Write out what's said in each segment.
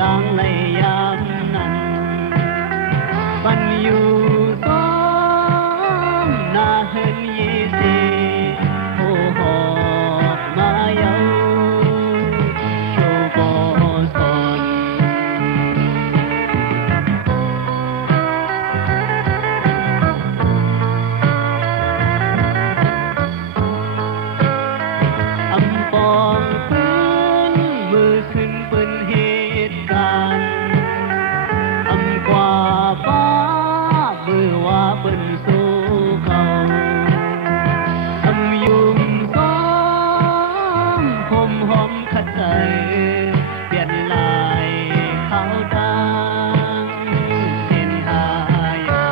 ลางในยามนั้นปันอยู่ซ้อมนาเฮินเยซีโอ้หอกมาเยาโชบอสอนอำปองพื้นมือขึ้นปืนเหตุการณ์อำกว่าฟ้ามือว่าปืนสู้เขาอำยุ่มซ้อมผมหอมขัดใจเปลี่ยนลายขาวดำเห็นหายา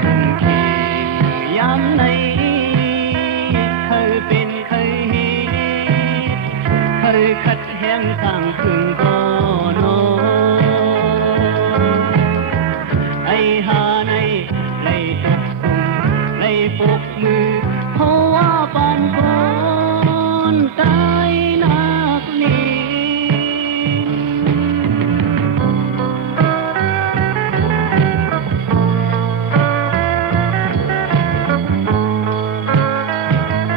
ขึ้นเคียงยามไหนเคยเป็นเคยเห็นเคยขัดแย้งต่างพึงก็โนไอหาในไล่ตกสุ่มไล่ปกมือเพราะว่าปานคนตายนักลี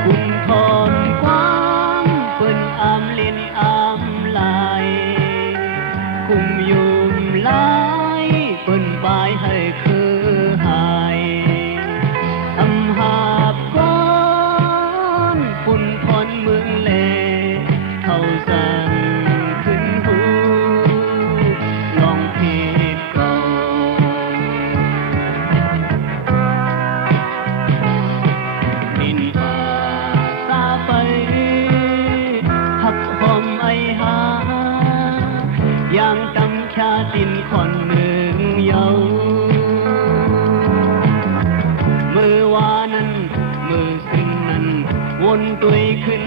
กุมทอนความเปิ้นอามลินอามลายกุมยุมลายเปิ้นปลายให้คือหายอำหาบก้อนปุ่นพรเมืองเลเขาสั่งขึ้นหูลองผิดเก่าดินป่าซาไปหักหอมไอหาอย่างตำชาตินคอนเมืองเยามือวานั้นมือขึ้นนั้นวนตุยขึ้น